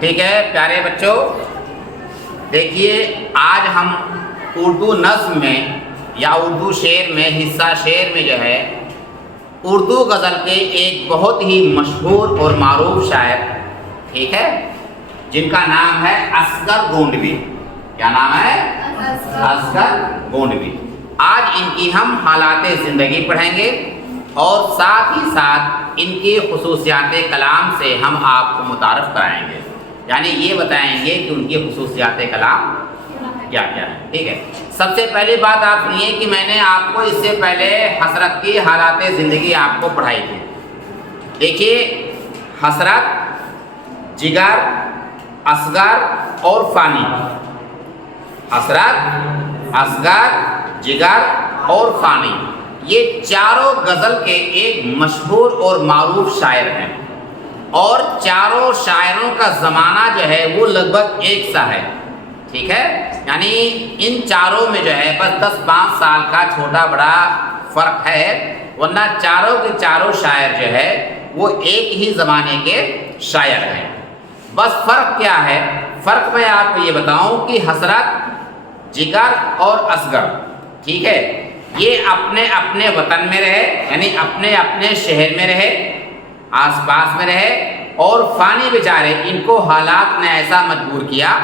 ٹھیک ہے پیارے بچوں، دیکھیے آج ہم اردو نظم میں یا اردو شعر میں حصہ شعر میں جو ہے اردو غزل کے ایک بہت ہی مشہور اور معروف شاعر، ٹھیک ہے، جن کا نام ہے اصغر گونڈوی۔ کیا نام ہے؟ اصغر گونڈوی۔ آج ان کی ہم حالات زندگی پڑھیں گے اور ساتھ ہی ساتھ ان کی خصوصیات کلام سے ہم آپ کو متعارف کرائیں گے، یعنی یہ بتائیں گے کہ ان کی خصوصیات کلام کیا کیا ہے، ٹھیک ہے۔ سب سے پہلی بات آپ سنیے کہ میں نے آپ کو اس سے پہلے حسرت کی حالات زندگی آپ کو پڑھائی تھی۔ دیکھیے حسرت، جگر، اصغر اور فانی۔ حسرت، اصغر، جگر اور فانی، یہ چاروں غزل کے ایک مشہور اور معروف شاعر ہیں، اور چاروں شاعروں کا زمانہ جو ہے وہ لگ بھگ ایک سا ہے، ٹھیک ہے، یعنی ان چاروں میں جو ہے بس 10-5 سال کا چھوٹا بڑا فرق ہے، ورنہ چاروں کے چاروں شاعر جو ہے وہ ایک ہی زمانے کے شاعر ہیں۔ بس فرق کیا ہے؟ فرق میں آپ کو یہ بتاؤں کہ حسرت، جگر اور اصغر، ٹھیک ہے، یہ اپنے اپنے وطن میں رہے، یعنی اپنے اپنے شہر میں رہے، آس پاس میں رہے، اور فانی بیچارے ان کو حالات نے ایسا مجبور کیا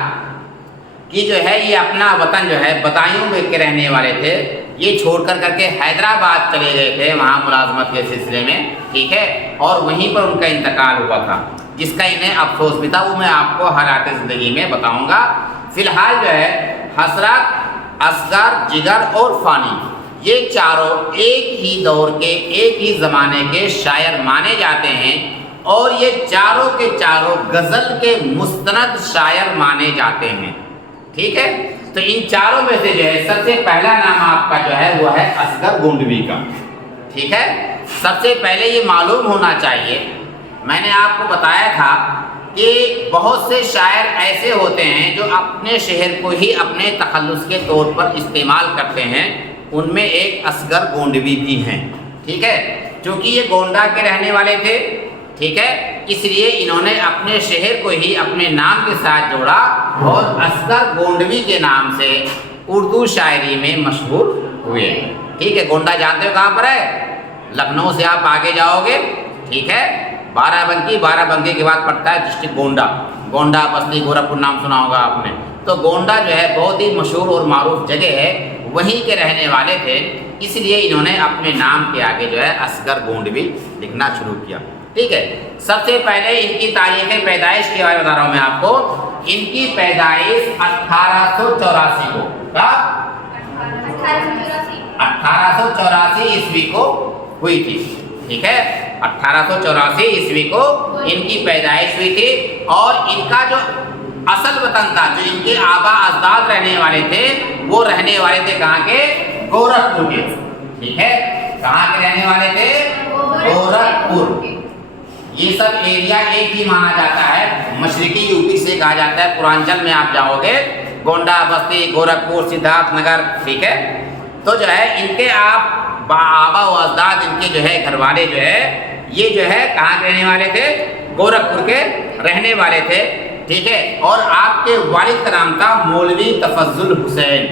کہ جو ہے یہ اپنا وطن جو ہے بدایوں میں کے رہنے والے تھے، یہ چھوڑ کر کے حیدرآباد چلے گئے تھے وہاں ملازمت کے سلسلے میں، ٹھیک ہے، اور وہیں پر ان کا انتقال ہوا تھا، جس کا انہیں افسوس بھی تھا، وہ میں آپ کو حالات زندگی میں بتاؤں گا۔ فی الحال جو ہے حسرت، اصغر، جگر اور فانی، یہ چاروں ایک ہی دور کے ایک ہی زمانے کے شاعر مانے جاتے ہیں، اور یہ چاروں کے چاروں غزل کے مستند شاعر مانے جاتے ہیں، ٹھیک ہے۔ تو ان چاروں میں سے جو ہے سب سے پہلا نام آپ کا جو ہے وہ ہے اصغر گونڈوی کا، ٹھیک ہے۔ سب سے پہلے یہ معلوم ہونا چاہیے، میں نے آپ کو بتایا تھا کہ بہت سے شاعر ایسے ہوتے ہیں جو اپنے شہر کو ہی اپنے تخلص کے طور پر استعمال کرتے ہیں، ان میں ایک اصغر گونڈوی بھی ہیں، ٹھیک ہے، چونکہ یہ گونڈا کے رہنے والے تھے، ٹھیک ہے، اس لیے انہوں نے اپنے شہر کو ہی اپنے نام کے ساتھ جوڑا اور اصغر گونڈوی کے نام سے اردو شاعری میں مشہور ہوئے، ٹھیک ہے۔ گونڈا جانتے ہو کہاں پر ہے؟ لکھنؤ سے آپ آگے جاؤ گے، ٹھیک ہے، بارہ بنکی کے بعد پڑتا ہے ڈسٹرکٹ گونڈا، گونڈا بستی گورکھپور نام سنا ہوگا آپ نے، تو گونڈا جو ہے بہت ہی مشہور اور معروف جگہ ہے، وہیں کے رہنے والے تھے، اس لیے انہوں نے اپنے نام کے آگے جو ہے اصغر گونڈوی لکھنا شروع کیا، ٹھیک ہے۔ سب سے پہلے ان کی تاریخ پیدائش کے بارے میں بتا رہا ہوں میں آپ کو، ان کی پیدائش 1884 کو، کب؟ 1884 عیسوی کو ہوئی تھی، ٹھیک ہے، 1884 عیسوی کو ان کی پیدائش ہوئی تھی، اور ان کا جو اصل وطن تھا، جو ان کے آبا اجداد رہنے والے تھے، وہ رہنے والے تھے کہاں کے؟ گورکھپور کے، ٹھیک ہے، کہاں کے رہنے والے تھے؟ گورکھپور۔ یہ سب ایریا ایک ہی مانا جاتا ہے، مشرقی یوپی سے کہا جاتا ہے، پورانچل میں آپ جاؤ گے گونڈا بستی گورکھپور سدھارتھ نگر، ٹھیک ہے، تو جو ہے ان کے آپ آبا و اجداد ان کے جو ہے گھر والے جو ہے یہ جو ہے کہاں کے رہنے والے تھے؟ گورکھپور کے رہنے والے تھے، ٹھیک ہے، اور آپ کے والد کا نام تھا مولوی تفضل حسین،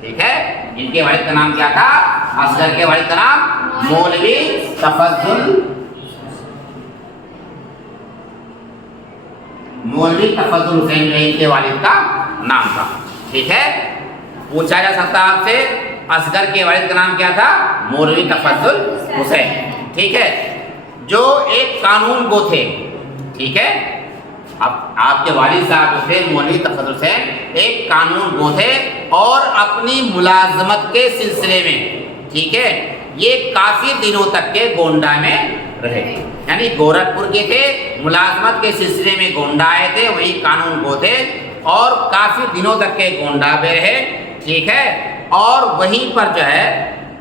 ٹھیک ہے، ان کے والد کا نام کیا تھا؟ اصغر کے والد کا نام مولوی تفضل حسین جو ان کے والد کا نام تھا، ٹھیک ہے۔ پوچھا جا سکتا آپ سے اصغر کے والد کا نام کیا تھا؟ مولوی تفضل حسین، ٹھیک ہے، جو ایک قانون گو تھے، ٹھیک ہے، اب آپ کے والد صاحب جو تھے مولوی تفضل حسین ایک قانون گو تھے، اور اپنی ملازمت کے سلسلے میں، ٹھیک ہے، یہ کافی دنوں تک کے گونڈا میں رہے، یعنی گورکھپور کے تھے، ملازمت کے سلسلے میں گونڈا آئے تھے، وہی قانون گو تھے، اور کافی دنوں تک کے گونڈا میں رہے، ٹھیک ہے، اور وہیں پر جو ہے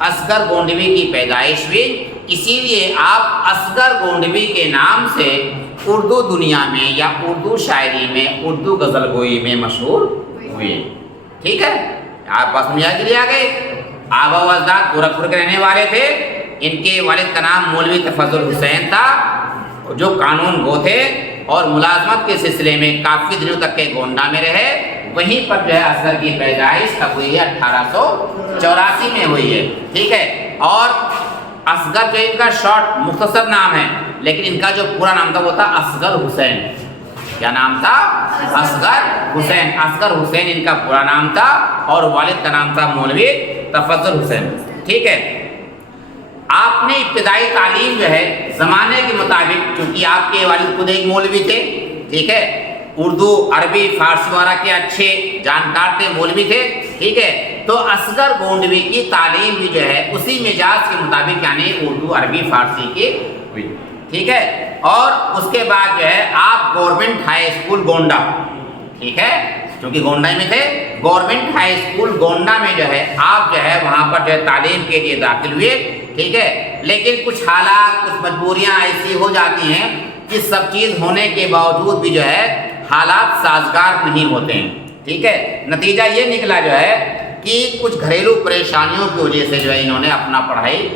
اصغر گونڈوی کی پیدائش ہوئی، اسی لیے آپ اصغر گونڈوی کے نام سے اردو دنیا میں یا اردو شاعری میں اردو غزل گوئی میں مشہور ہوئے، ٹھیک ہے۔ آپ بات سمجھا کے لیے آ گئے، آبا و اجداد گورکھپور کے رہنے والے تھے، ان کے والد کا نام مولوی تفضل حسین تھا، جو قانون گو تھے، اور ملازمت کے سلسلے میں کافی دنوں تک کے گونڈا میں رہے. وہیں پر جو ہے اصغر کی پیدائش کب ہوئی ہے؟ 1884 میں ہوئی ہے. ٹھیک ہے. اور اصغر جو ان کا شارٹ مختصر نام ہے، لیکن ان کا جو پورا نام تھا وہ تھا اصغر حسین. کیا نام تھا؟ اصغر حسین. اصغر حسین ان کا پورا نام تھا اور والد کا نام تھا مولوی تفضل حسین. ٹھیک ہے. آپ نے ابتدائی تعلیم جو ہے زمانے کے مطابق، چونکہ آپ کے والد خود ایک مولوی تھے، ٹھیک ہے، اردو عربی فارسی وغیرہ کے اچھے جانکار تھے، مولوی تھے. ٹھیک ہے. تو اصغر گونڈوی کی تعلیم بھی جو ہے اسی مزاج کے مطابق یعنی اردو عربی فارسی کی ہوئی. ٹھیک ہے. اور اس کے بعد جو ہے آپ گورنمنٹ ہائی اسکول گونڈا، ٹھیک ہے، کیونکہ گونڈا میں تھے، گورنمنٹ ہائی اسکول گونڈا میں جو ہے آپ جو ہے وہاں پر جو ہے تعلیم کے لیے داخل ہوئے. ٹھیک ہے. لیکن کچھ حالات، کچھ مجبوریاں ایسی ہو جاتی ہیں کہ سب چیز ہونے کے باوجود بھی جو ہے حالات سازگار نہیں ہوتے ہیں. ٹھیک ہے. نتیجہ یہ نکلا جو ہے کہ کچھ گھریلو پریشانیوں کی وجہ سے جو ہے انہوں نے اپنا پڑھائی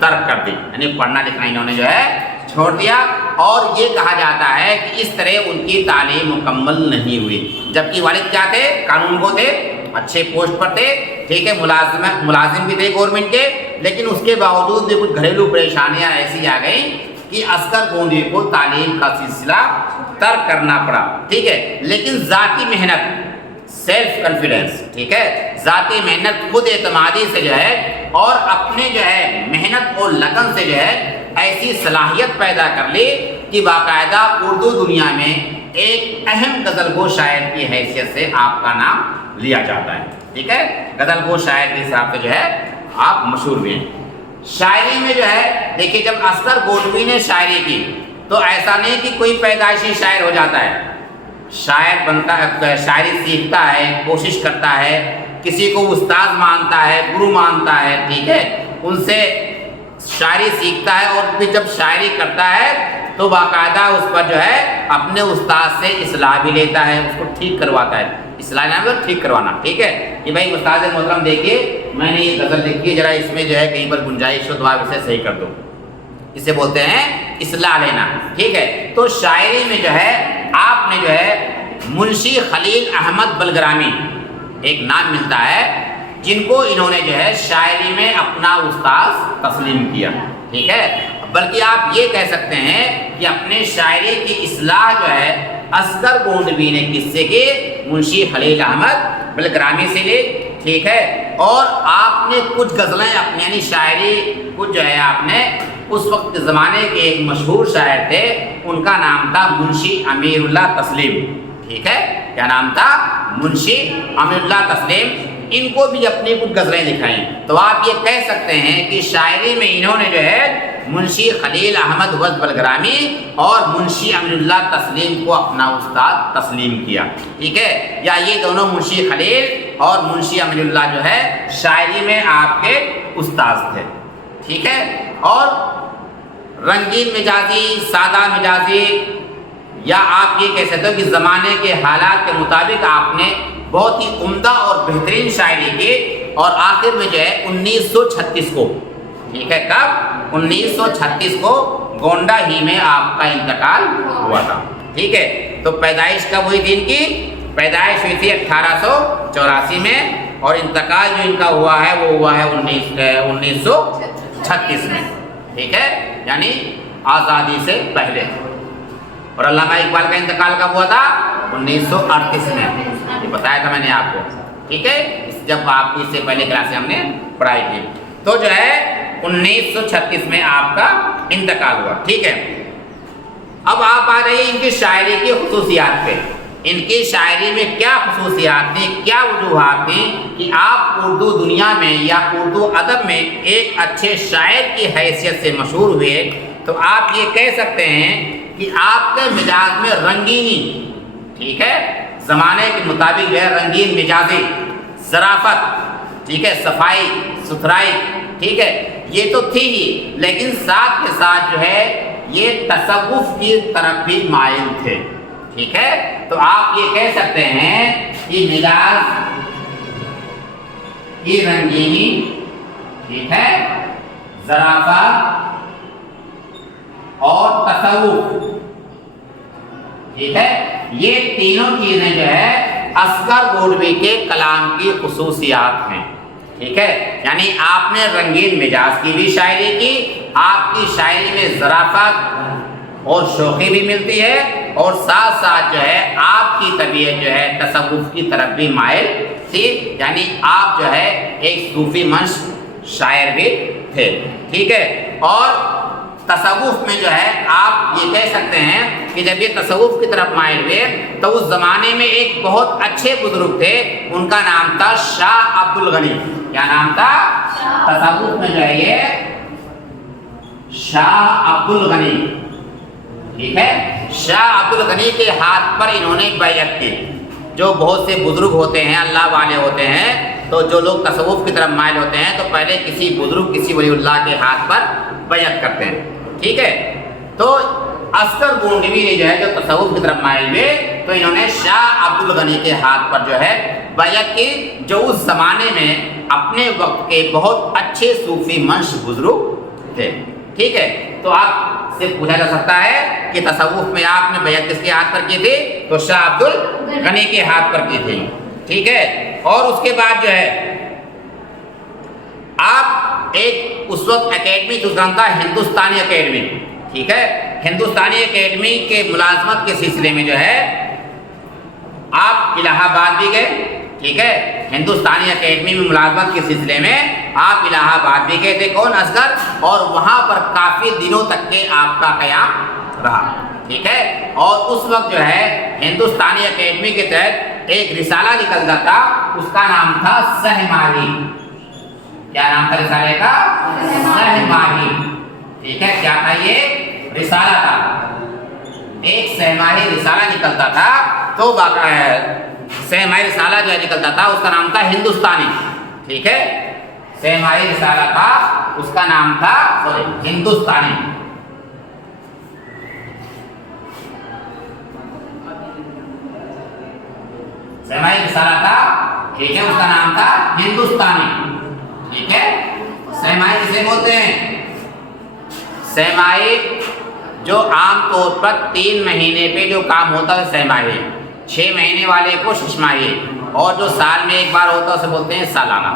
ترک کر دی، یعنی پڑھنا لکھنا انہوں نے جو ہے چھوڑ دیا. اور یہ کہا جاتا ہے کہ اس طرح ان کی تعلیم مکمل نہیں ہوئی. جبکہ والد کیا تھے؟ قانون کو تھے، اچھے پوسٹ پر تھے. ٹھیک ہے. ملازم بھی تھے گورنمنٹ کے، لیکن اس کے باوجود بھی کچھ گھریلو پریشانیاں ایسی آ گئیں کہ اصغر گونڈوی کو تعلیم کا سلسلہ ترک کرنا پڑا. ٹھیک ہے. لیکن ذاتی محنت، سیلف کانفیڈنس، ٹھیک ہے، ذاتی محنت، خود اعتمادی سے جو ہے اور اپنے جو ہے محنت اور لگن سے جو ہے ایسی صلاحیت پیدا کر لی کہ باقاعدہ اردو دنیا میں ایک اہم غزل گو شاعر کی حیثیت سے آپ کا نام لیا جاتا ہے. ٹھیک ہے. غزل گو شاعر کے حساب سے جو ہے آپ مشہور بھی ہیں. شاعری میں جو ہے دیکھیے، جب اصغر گونڈوی نے شاعری کی تو ایسا نہیں کہ کوئی پیدائشی شاعر ہو جاتا ہے. شاعر بنتا ہے، شاعری سیکھتا ہے، کوشش کرتا ہے، کسی کو استاد مانتا ہے، گرو مانتا ہے. ٹھیک ہے. ان سے شاعری سیکھتا ہے اور پھر جب شاعری کرتا ہے تو باقاعدہ اس پر جو ہے اپنے استاد سے اصلاح بھی لیتا ہے، اس کو ٹھیک کرواتا ہے. اصلاح نام ہے ٹھیک کروانا. ٹھیک ہے. کہ بھائی استاد محترم دیکھیے میں نے یہ غزل لکھی ہے، ذرا اس میں جو ہے کہیں پر گنجائش ہو تو آپ اسے صحیح کر دو. اسے بولتے ہیں اصلاح لینا. ٹھیک ہے. تو شاعری میں جو ہے آپ نے جو ہے منشی خلیل احمد بلگرامی ایک نام ملتا ہے، جن کو انہوں نے جو ہے شاعری میں اپنا استاذ تسلیم کیا. ٹھیک ہے. بلکہ آپ یہ کہہ سکتے ہیں کہ اپنے شاعری کی اصلاح جو ہے اصغر گونڈوی نے کس سے کی؟ منشی خلیل احمد بلگرامی سے لی. ٹھیک ہے. اور آپ نے کچھ غزلیں اپنی یعنی شاعری کچھ جو ہے آپ نے اس وقت کے زمانے کے ایک مشہور شاعر تھے، ان کا نام تھا منشی امیر اللہ تسلیم. ٹھیک ہے. کیا نام تھا؟ منشی امیر اللہ تسلیم. ان کو بھی اپنی کچھ غزلیں لکھائیں. تو آپ یہ کہہ سکتے ہیں کہ شاعری میں انہوں نے جو ہے منشی خلیل احمد بلگرامی اور منشی امیر اللہ تسلیم کو اپنا استاد تسلیم کیا. ٹھیک ہے. یا یہ دونوں منشی خلیل اور منشی امیر اللہ جو ہے شاعری میں آپ کے استاد تھے. ٹھیک ہے. اور رنگین مزاجی، سادہ مزاجی، یا آپ یہ کہہ سکتے ہو کہ زمانے کے حالات کے مطابق آپ نے بہت ہی عمدہ اور بہترین شاعری کی. اور آخر میں جو ہے 1936 کو، ٹھیک ہے، کب؟ 1936 کو گونڈا ہی میں آپ کا انتقال ہوا تھا. ٹھیک ہے. تو پیدائش کب ہوئی تھی ان کی؟ پیدائش ہوئی تھی 1884 میں اور انتقال جو ان کا ہوا ہے وہ ہوا ہے 1936 میں. ٹھیک ہے. یعنی آزادی سے پہلے. اور علامہ اقبال کا انتقال کب ہوا تھا؟ 1938 میں. یہ بتایا تھا میں نے آپ کو. ٹھیک ہے. جب آپ کو اس سے پہلے کلاس ہم نے پڑھائی کی تو جو ہے 1936 میں آپ کا انتقال ہوا. ٹھیک ہے. اب آپ آ رہے ہیں ان کی شاعری کی خصوصیات پہ. ان کی شاعری میں کیا خصوصیات تھیں، کیا وجوہات تھیں کہ آپ اردو دنیا میں یا اردو ادب میں ایک اچھے شاعر کی حیثیت سے مشہور ہوئے. تو آپ یہ کہہ سکتے ہیں کہ آپ کے مزاج میں رنگینی، ٹھیک ہے، زمانے کے مطابق جو ہے رنگین مزاجی، ظرافت، ٹھیک ہے، صفائی ستھرائی، ٹھیک ہے، یہ تو تھی ہی، لیکن ساتھ کے ساتھ جو ہے یہ تصوف کی طرف بھی مائل تھے. ٹھیک ہے. تو آپ یہ کہہ سکتے ہیں کہ مزاج کی رنگینی، ٹھیک ہے، ظرافت اور تصوف ٹھیک ہے، یہ تینوں چیزیں جو ہے اصغر گوڈوی کے کلام کی خصوصیات ہیں، ٹھیک ہے، یعنی آپ نے رنگین مزاج کی بھی شاعری کی، آپ کی شاعری میں ظرافت اور شوخی بھی ملتی ہے، اور ساتھ ساتھ جو ہے آپ کی طبیعت جو ہے تصوف کی طرف بھی مائل تھی، یعنی آپ جو ہے ایک صوفی منش شاعر بھی تھے، ٹھیک ہے۔ اور تصوف میں جو ہے آپ یہ کہہ سکتے ہیں کہ جب یہ تصوف کی طرف مائل ہوئے تو اس زمانے میں ایک بہت اچھے بزرگ تھے، ان کا نام تھا شاہ عبد الغنی۔ کیا نام تھا؟ تصوف میں جو ہے یہ شاہ عبد الغنی، ٹھیک ہے، شاہ عبد الغنی کے ہاتھ پر انہوں نے بیعت کی۔ جو بہت سے بزرگ ہوتے ہیں، اللہ والے ہوتے ہیں، تو جو لوگ تصوف کی طرف مائل ہوتے ہیں تو پہلے کسی بزرگ، کسی ولی اللہ کے ہاتھ پر بیعت کرتے ہیں، ٹھیک ہے۔ تو اصغر گوڈوی نے جو ہے جو تصوف کی طرف مائل ہوئے تو انہوں نے شاہ عبد الغنی کے ہاتھ پر جو ہے بیعت کی، جو اس زمانے میں اپنے وقت کے بہت اچھے صوفی منش بزرگ تھے، ٹھیک ہے۔ تو آپ سے پوچھا جا سکتا ہے کہ تصوف میں آپ نے بیعت کس کے ہاتھ پر کی تھی؟ تو شاہ عبد الغنی کے ہاتھ پر کی تھی، ٹھیک ہے۔ اور اس کے بعد جو ہے آپ ایک اس وقت اکیڈمی جو تھا ہندوستانی اکیڈمی، ٹھیک ہے، ہندوستانی اکیڈمی کے ملازمت کے سلسلے میں جو ہے آپ الہ آباد بھی گئے، ٹھیک ہے، ہندوستانی اکیڈمی میں ملازمت کے سلسلے میں آپ الہ آباد بھی گئے تھے، کون؟ اصغر، اور وہاں پر کافی دنوں تک کے آپ کا قیام رہا، ٹھیک ہے۔ اور اس وقت جو ہے ہندوستانی اکیڈمی کے تحت ایک رسالہ نکلتا تھا، اس کا نام تھا سہماہی۔ کیا نام تھا رسالے کا؟ سہماہی، ٹھیک ہے۔ کیا تھا یہ؟ رسالہ تھا، ایک سہماہی رسالہ نکلتا تھا، تو سہماہی رسالہ جو ہے نکلتا تھا اس کا نام تھا ہندوستانی، ٹھیک ہے، سہماہی رسالہ تھا اس کا نام تھا ہندوستانی۔ سہماہی رسالہ تھا، ٹھیک ہے، اس کا نام تھا ہندوستانی، ٹھیک ہے۔ سہماہی کسے بولتے ہیں؟ سہماہی جو عام طور پر 3 مہینے پہ جو کام ہوتا ہے سہماہی، 6 مہینے والے کو ششماہی، اور جو سال میں ایک بار ہوتا ہے اسے بولتے ہیں سالانہ۔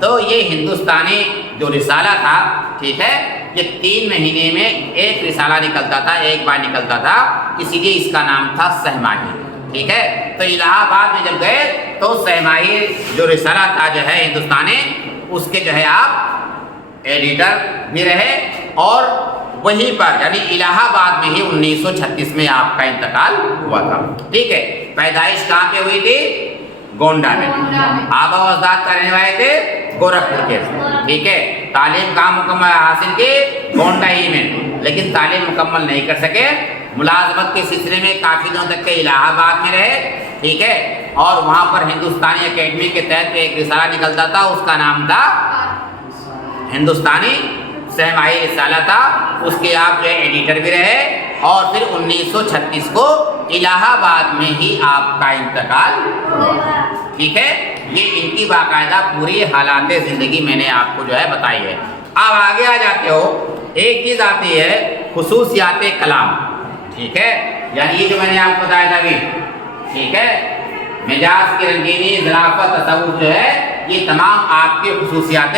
تو یہ ہندوستانی جو رسالہ تھا، ٹھیک ہے، یہ 3 مہینے میں ایک رسالہ نکلتا تھا، ایک بار نکلتا تھا، اسی لیے اس کا نام تھا سہماہی، ٹھیک ہے۔ تو الہ آباد میں جب گئے تو سہماہی جو رسالہ تھا جو ہے ہندوستانی، اس کے جو ہے آپ ایڈیٹر بھی رہے، اور وہیں پر یعنی الہ آباد میں ہی 1936 میں آپ کا انتقال ہوا تھا، ٹھیک ہے۔ پیدائش کہاں پہ ہوئی تھی؟ گونڈا میں۔ آبا و اجداد کا رہنے والے تھے گورکھپور کے، ٹھیک ہے۔ تعلیم کہاں مکمل حاصل کی؟ گونڈا ہی میں، لیکن تعلیم مکمل نہیں کر سکے۔ ملازمت کے سلسلے میں کافی دنوں تک کے الہ آباد میں رہے، ٹھیک ہے، اور وہاں پر ہندوستانی اکیڈمی کے تحت ایک رسالہ نکلتا تھا، اس کا نام تھا ہندوستانی، سہماہی رسالہ تھا، اس کے آپ جو ہے ایڈیٹر بھی رہے، اور پھر 1936 کو الہ آباد میں ہی آپ کا انتقال ہوا، ٹھیک ہے۔ یہ ان کی باقاعدہ پوری حالات زندگی میں نے آپ کو جو ہے بتائی ہے۔ اب آگے آ جاتے ہو، ایک چیز آتی ہے خصوصیات کلام، ٹھیک ہے، یعنی یہ جو میں نے آپ کو بتایا تھا ابھی، ٹھیک ہے، مزاج کی رنگینی، ظرافت، تصوف جو ہے یہ تمام آپ کے خصوصیات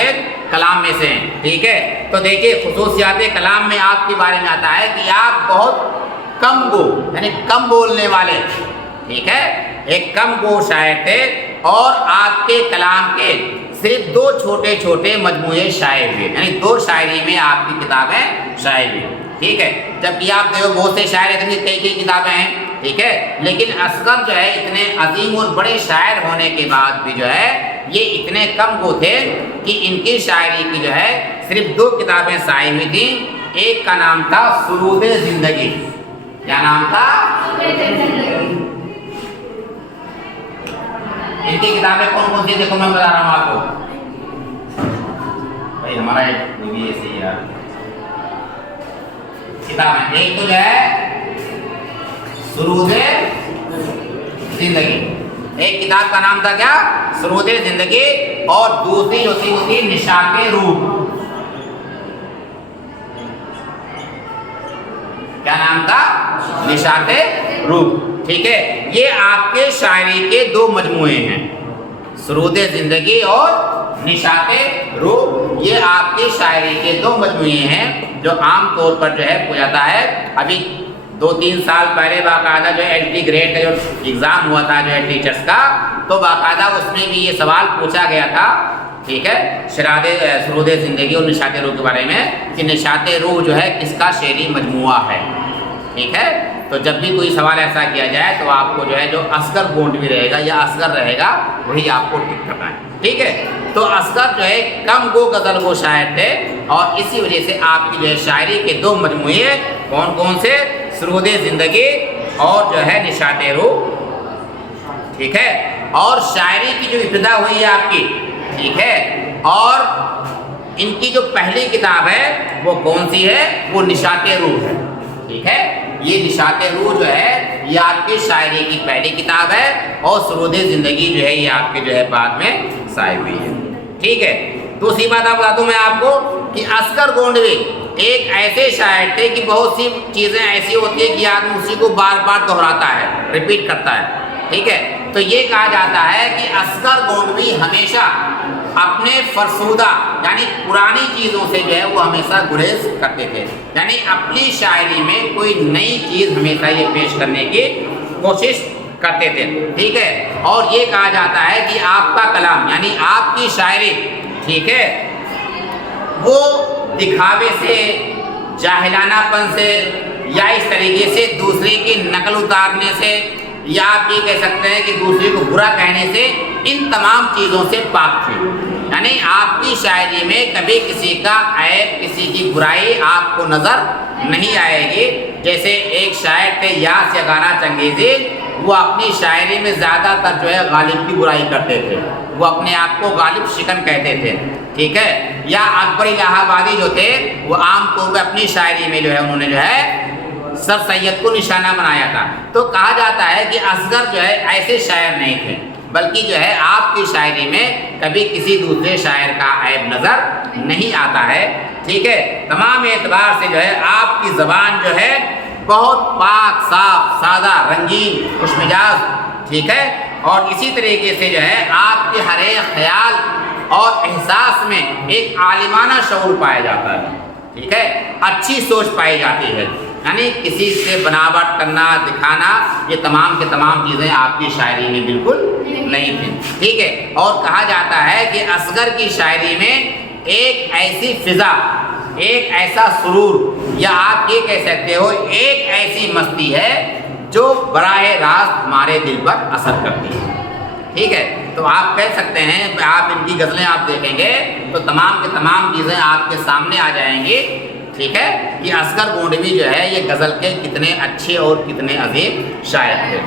کلام میں سے ہیں، ٹھیک ہے۔ تو دیکھیے خصوصیات کلام میں آپ کے بارے میں آتا ہے کہ آپ بہت کم گو، یعنی کم بولنے والے، ٹھیک ہے، ایک کم گو شاعر تھے، اور آپ کے کلام کے صرف 2 چھوٹے چھوٹے مجموعے شائع ہوئے، یعنی 2 شاعری میں آپ کی کتابیں شائع ہوئی، ٹھیک ہے۔ جبکہ آپ دیکھو بہت سے شاعر اتنی کئی کتابیں ہیں، ٹھیک ہے، لیکن اصغر جو ہے اتنے عظیم اور بڑے شاعر ہونے کے بعد بھی جو ہے یہ اتنے کم گو تھے کہ ان کی شاعری کی جو ہے صرف 2 کتابیں شائع ہوئی تھیں۔ ایک کا نام تھا سرود زندگی۔ کیا نام تھا؟ ان کی کتابیں کون سی دیکھو میں بتا رہا ہوں آپ کو، بھائی ہمارا یہ ایسے ہی یار کتابیں، ایک تو جو ہے سرود زندگی، ایک کتاب کا نام تھا کیا؟ سرود زندگی، اور دوسری جو تھی وہ تھی نشاط روح۔ کیا نام تھا؟ نشاط روح، ٹھیک ہے، یہ آپ کے شاعری کے دو مجموعے ہیں، سرود زندگی اور نشاط روح، یہ آپ کی شاعری کے دو مجموعے ہیں جو عام طور پر جو ہے پوچھا جاتا ہے۔ ابھی 2-3 سال پہلے باقاعدہ جو ایل ٹی گریڈ کا جو ایگزام ہوا تھا جو ہے ٹیچرس کا، تو باقاعدہ اس میں بھی یہ سوال پوچھا گیا تھا، ٹھیک ہے، سرود زندگی اور نشاط روح کے بارے میں، کہ نشاط روح جو ہے کس کا شعری مجموعہ ہے، ٹھیک ہے۔ تو جب بھی کوئی سوال ایسا کیا جائے تو آپ کو جو ہے جو اصغر گونڈوی رہے گا یا اصغر رہے گا وہی آپ کو ٹک کرنا ہے، ٹھیک ہے۔ تو اصغر جو ہے کم گو غزل گو شاعر تھے، اور اسی وجہ سے آپ کی جو ہے شاعری کے دو مجموعے کون کون سے، سرود زندگی اور جو ہے نشاط روح، ٹھیک ہے۔ اور شاعری کی جو ابتدا ہوئی ہے آپ کی، ٹھیک ہے، اور ان کی جو پہلی کتاب ہے وہ کون سی ہے، وہ نشاط روح ہے، ٹھیک ہے۔ یہ نشاط روح جو ہے یہ آپ کی شاعری کی پہلی کتاب ہے، اور سرود زندگی جو ہے یہ آپ کے جو ہے بعد میں شائع ہوئی ہے، ٹھیک ہے۔ دوسری بات آپ بتا دوں میں آپ کو کہ اصغر گونڈوی ایک ایسے شاعر تھے کہ بہت سی چیزیں ایسی ہوتی ہیں کہ آدمی اسی کو بار بار دہراتا ہے، ریپیٹ کرتا ہے، ٹھیک ہے۔ تو یہ کہا جاتا ہے کہ اصغر گونڈوی ہمیشہ اپنے فرسودہ یعنی پرانی چیزوں سے جو ہے وہ ہمیشہ گریز کرتے تھے، یعنی اپنی شاعری میں کوئی نئی چیز ہمیشہ یہ پیش کرنے کی کوشش کرتے تھے، ٹھیک ہے۔ اور یہ کہا جاتا ہے کہ آپ کا کلام یعنی آپ کی شاعری، ٹھیک ہے، وہ دکھاوے سے، جاہلانہ پن سے، یا اس طریقے سے دوسرے کی نقل اتارنے سے، یا آپ یہ کہہ سکتے ہیں کہ دوسرے کو برا کہنے سے، ان تمام چیزوں سے پاک تھی، یعنی آپ کی شاعری میں کبھی کسی کا عیب، کسی کی برائی آپ کو نظر نہیں آئے گی۔ جیسے ایک شاعر تھے یاس یگانہ چنگیزی، وہ اپنی شاعری میں زیادہ تر جو ہے غالب کی برائی کرتے تھے، وہ اپنے آپ کو غالب شکن کہتے تھے، ٹھیک ہے۔ یا اکبر الہ آبادی جو تھے وہ عام طور پہ اپنی شاعری میں جو ہے انہوں نے جو ہے سر سید کو نشانہ بنایا تھا۔ تو کہا جاتا ہے کہ اصغر جو ہے ایسے شاعر نہیں تھے، بلکہ جو ہے آپ کی شاعری میں کبھی کسی دوسرے شاعر کا عیب نظر نہیں آتا ہے، ٹھیک ہے۔ تمام اعتبار سے جو ہے آپ کی زبان جو ہے بہت پاک، صاف، سادہ، رنگین، خوش مزاج، ٹھیک ہے۔ اور اسی طریقے سے جو ہے آپ کے ہر ایک خیال اور احساس میں ایک عالمانہ شعور پایا جاتا ہے، ٹھیک ہے، اچھی سوچ پائی جاتی ہے، یعنی کسی سے بناوٹ کرنا، دکھانا، یہ تمام کے تمام چیزیں آپ کی شاعری میں بالکل نہیں تھیں، ٹھیک ہے۔ اور کہا جاتا ہے کہ اصغر کی شاعری میں ایک ایسی فضا، ایک ایسا سرور، یا آپ یہ کہہ سکتے ہو ایک ایسی مستی ہے جو براہ راست ہمارے دل پر اثر کرتی ہے، ٹھیک ہے۔ تو آپ کہہ سکتے ہیں، آپ ان کی غزلیں آپ دیکھیں گے تو تمام کے تمام چیزیں آپ کے سامنے آ جائیں گی، ٹھیک ہے، کہ اصغر گونڈوی جو ہے یہ غزل کے کتنے اچھے اور کتنے عظیم شاعر تھے۔